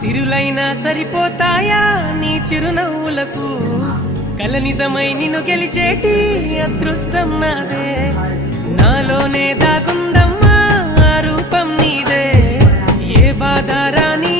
సిరులైనా సరిపోతాయా నీ చిరునవ్వులకు కల నిజమై నిన్ను గెలిచేటి అదృష్టం నాదే నాలోనే దాగుందమ్మా ఆ రూపం నీదే ఏ బాధ రాని